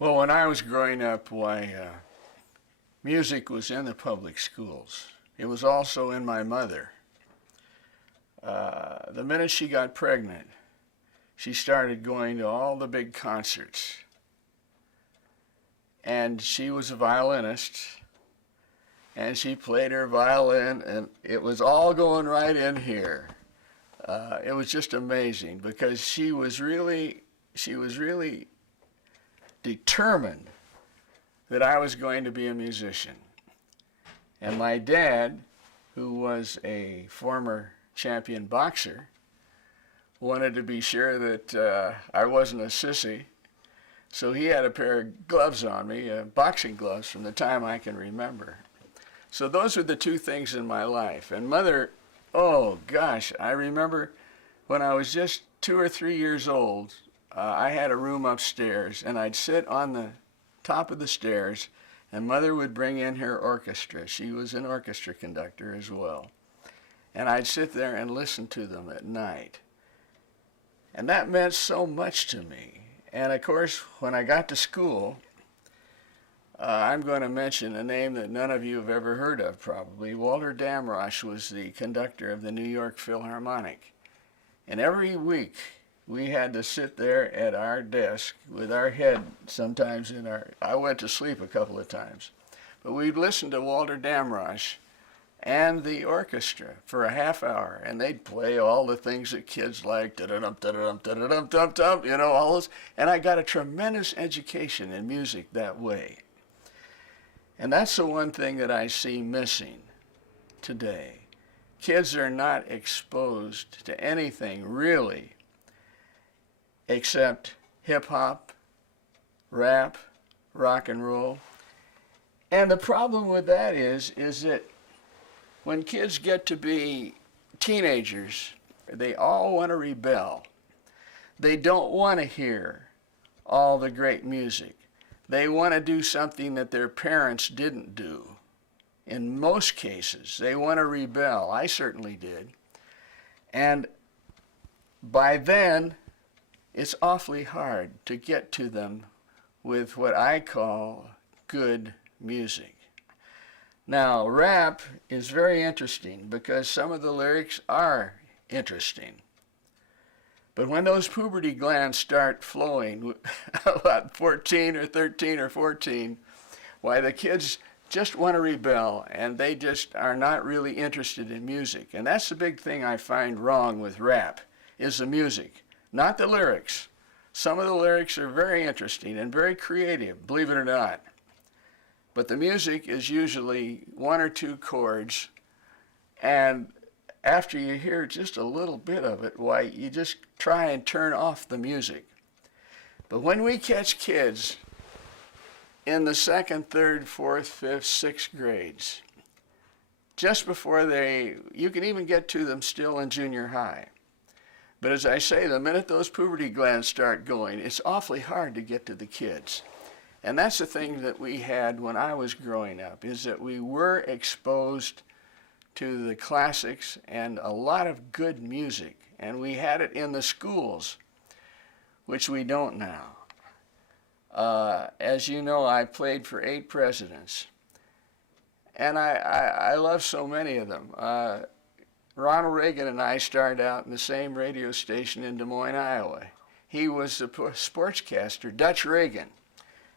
Well, when I was growing up, music was in the public schools. It was also in my mother. The minute she got pregnant, she started going to all the big concerts. And she was a violinist, and she played her violin, and it was all going right in here. It was just amazing because she was really determined that I was going to be a musician. And my dad, who was a former champion boxer, wanted to be sure that I wasn't a sissy. So he had a pair of gloves on me, boxing gloves, from the time I can remember. So those were the two things in my life. And mother, oh gosh, I remember when I was just 2 or 3 years old, I had a room upstairs, and I'd sit on the top of the stairs, and mother would bring in her orchestra. She was an orchestra conductor as well. And I'd sit there and listen to them at night. And that meant so much to me. And of course, when I got to school, I'm going to mention a name that none of you have ever heard of probably. Walter Damrosch was the conductor of the New York Philharmonic. And every week, we had to sit there at our desk with our head sometimes I went to sleep a couple of times. But we'd listen to Walter Damrosch and the orchestra for a half hour, and they'd play all the things that kids like, da-da-dum, da-da-dum, da-da-dum, dum-dum, all those. And I got a tremendous education in music that way. And that's the one thing that I see missing today. Kids are not exposed to anything really except hip-hop, rap, rock and roll. And the problem with that is that when kids get to be teenagers, they all want to rebel. They don't want to hear all the great music. They want to do something that their parents didn't do. In most cases, they want to rebel. I certainly did. And by then, it's awfully hard to get to them with what I call good music. Now, rap is very interesting because some of the lyrics are interesting. But when those puberty glands start flowing about 14 or 13 or 14, why the kids just want to rebel and they just are not really interested in music. And that's the big thing I find wrong with rap, is the music, not the lyrics. Some of the lyrics are very interesting and very creative, believe it or not. But the music is usually one or two chords, and after you hear just a little bit of it, why, you just try and turn off the music. But when we catch kids in the second, third, fourth, fifth, sixth grades, just before you can even get to them still in junior high. But as I say, the minute those puberty glands start going, it's awfully hard to get to the kids. And that's the thing that we had when I was growing up, is that we were exposed to the classics and a lot of good music. And we had it in the schools, which we don't now. As you know, I played for 8 presidents. And I love so many of them. Ronald Reagan and I started out in the same radio station in Des Moines, Iowa. He was the sportscaster, Dutch Reagan.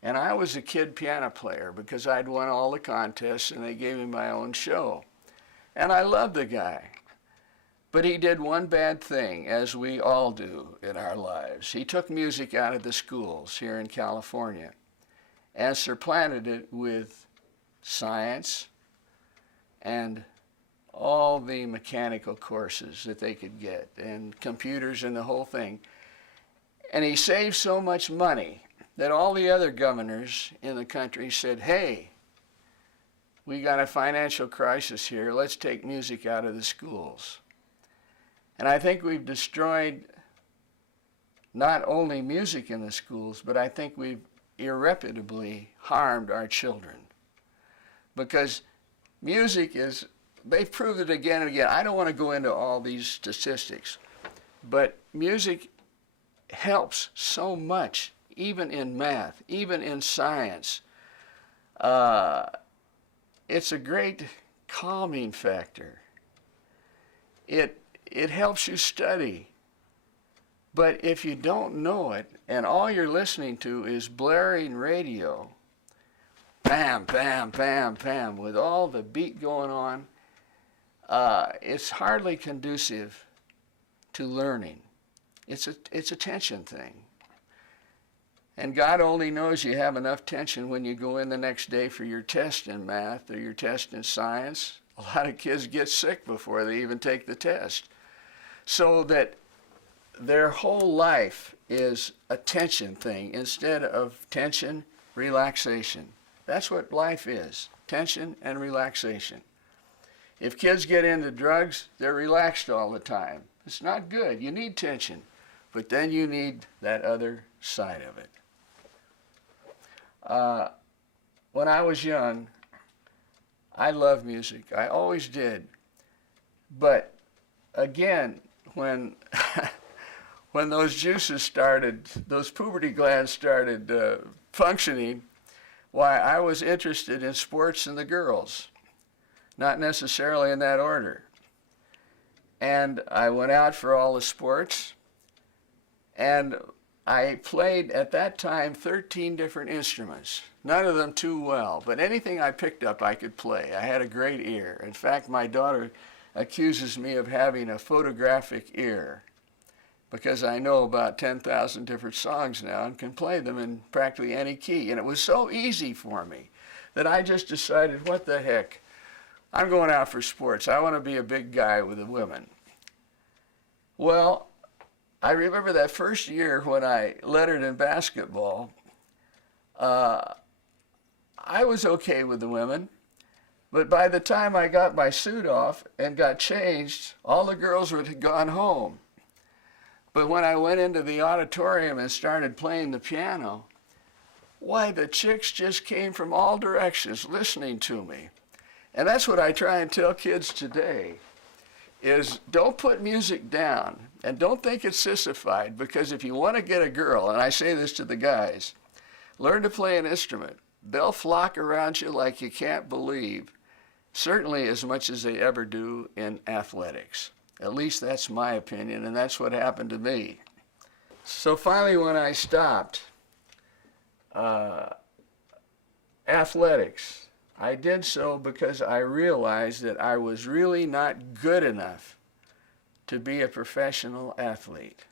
And I was a kid piano player because I'd won all the contests and they gave me my own show. And I loved the guy. But he did one bad thing, as we all do in our lives. He took music out of the schools here in California and supplanted it with science and all the mechanical courses that they could get, and computers and the whole thing. And he saved so much money that all the other governors in the country said, hey, we got a financial crisis here, let's take music out of the schools. And I think we've destroyed not only music in the schools, but I think we've irreparably harmed our children. Because music is, they've proved it again and again. I don't want to go into all these statistics, but music helps so much even in math, even in science. It's a great calming factor. It helps you study. But if you don't know it, and all you're listening to is blaring radio, bam, bam, bam, bam, with all the beat going on, it's hardly conducive to learning. It's a tension thing. And God only knows you have enough tension when you go in the next day for your test in math or your test in science. A lot of kids get sick before they even take the test. So that their whole life is a tension thing instead of tension, relaxation. That's what life is, tension and relaxation. If kids get into drugs, they're relaxed all the time. It's not good. You need tension, but then you need that other side of it. When I was young, I loved music. I always did. But again, when when those juices started, those puberty glands started functioning, why, I was interested in sports and the girls, not necessarily in that order. And I went out for all the sports, and I played at that time 13 different instruments, none of them too well, but anything I picked up I could play. I had a great ear. In fact, my daughter accuses me of having a photographic ear because I know about 10,000 different songs now and can play them in practically any key. And it was so easy for me that I just decided, what the heck, I'm going out for sports. I want to be a big guy with the women. Well, I remember that first year when I lettered in basketball, I was okay with the women, but by the time I got my suit off and got changed, all the girls had gone home. But when I went into the auditorium and started playing the piano, why, the chicks just came from all directions listening to me. And that's what I try and tell kids today, is don't put music down and don't think it's sissified, because if you want to get a girl, and I say this to the guys, learn to play an instrument. They'll flock around you like you can't believe, certainly as much as they ever do in athletics. At least that's my opinion, and that's what happened to me. So finally, when I stopped athletics, I did so because I realized that I was really not good enough to be a professional athlete.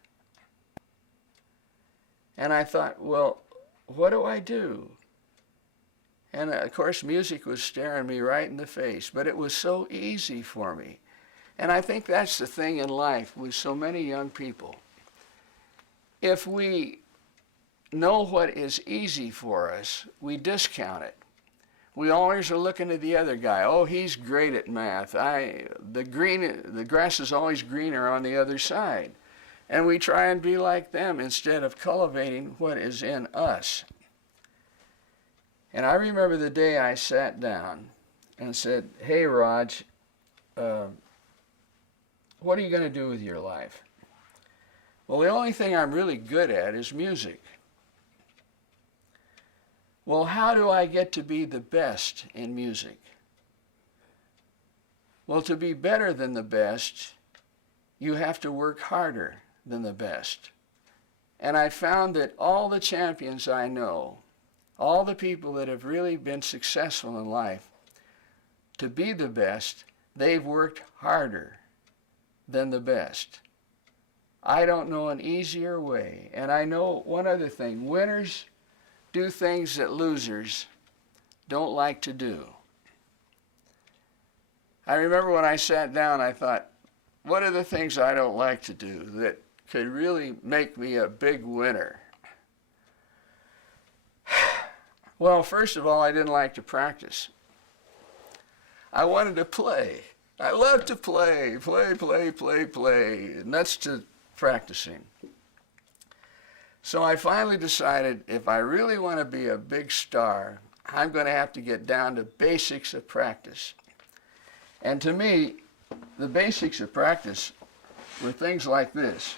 And I thought, well, what do I do? And of course, music was staring me right in the face, but it was so easy for me. And I think that's the thing in life with so many young people. If we know what is easy for us, we discount it. We always are looking at the other guy. Oh, he's great at math. The grass is always greener on the other side. And we try and be like them instead of cultivating what is in us. And I remember the day I sat down and said, hey, Raj, what are you going to do with your life? Well, the only thing I'm really good at is music. Well, how do I get to be the best in music? Well, to be better than the best, you have to work harder than the best. And I found that all the champions I know, all the people that have really been successful in life, to be the best, they've worked harder than the best. I don't know an easier way. And I know one other thing. Winners do things that losers don't like to do. I remember when I sat down, I thought, what are the things I don't like to do that could really make me a big winner? Well, first of all, I didn't like to practice. I wanted to play. I love to play, and that's to practicing. So I finally decided, if I really want to be a big star, I'm going to have to get down to basics of practice. And to me, the basics of practice were things like this.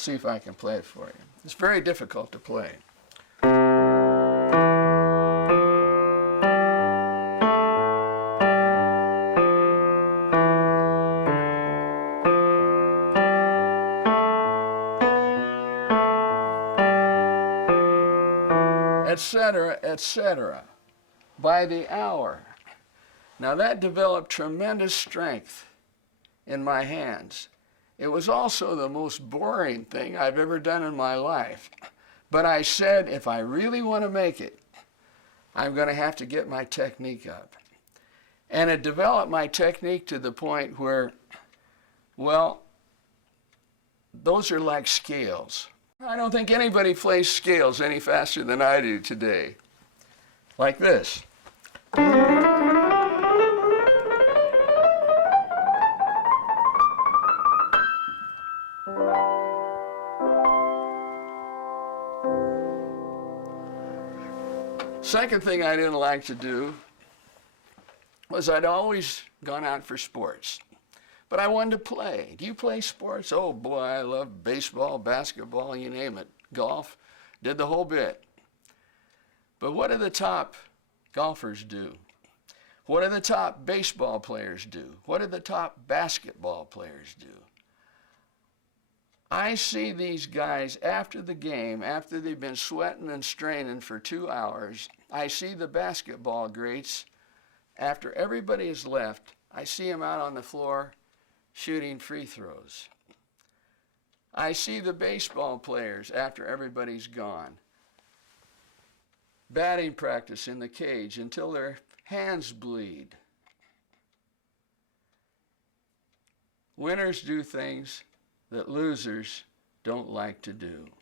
see if I can play it for you. It's very difficult to play. Etc., etc., by the hour. Now that developed tremendous strength in my hands. It was also the most boring thing I've ever done in my life. But I said, if I really want to make it, I'm going to have to get my technique up. And it developed my technique to the point where, well, those are like scales. I don't think anybody plays scales any faster than I do today. Like this. Second thing I didn't like to do was I'd always gone out for sports. But I wanted to play. Do you play sports? Oh boy, I love baseball, basketball, you name it. Golf, did the whole bit. But what do the top golfers do? What do the top baseball players do? What do the top basketball players do? I see these guys after the game, after they've been sweating and straining for 2 hours, I see the basketball greats, after everybody has left, I see them out on the floor shooting free throws. I see the baseball players after everybody's gone, batting practice in the cage until their hands bleed. Winners do things that losers don't like to do.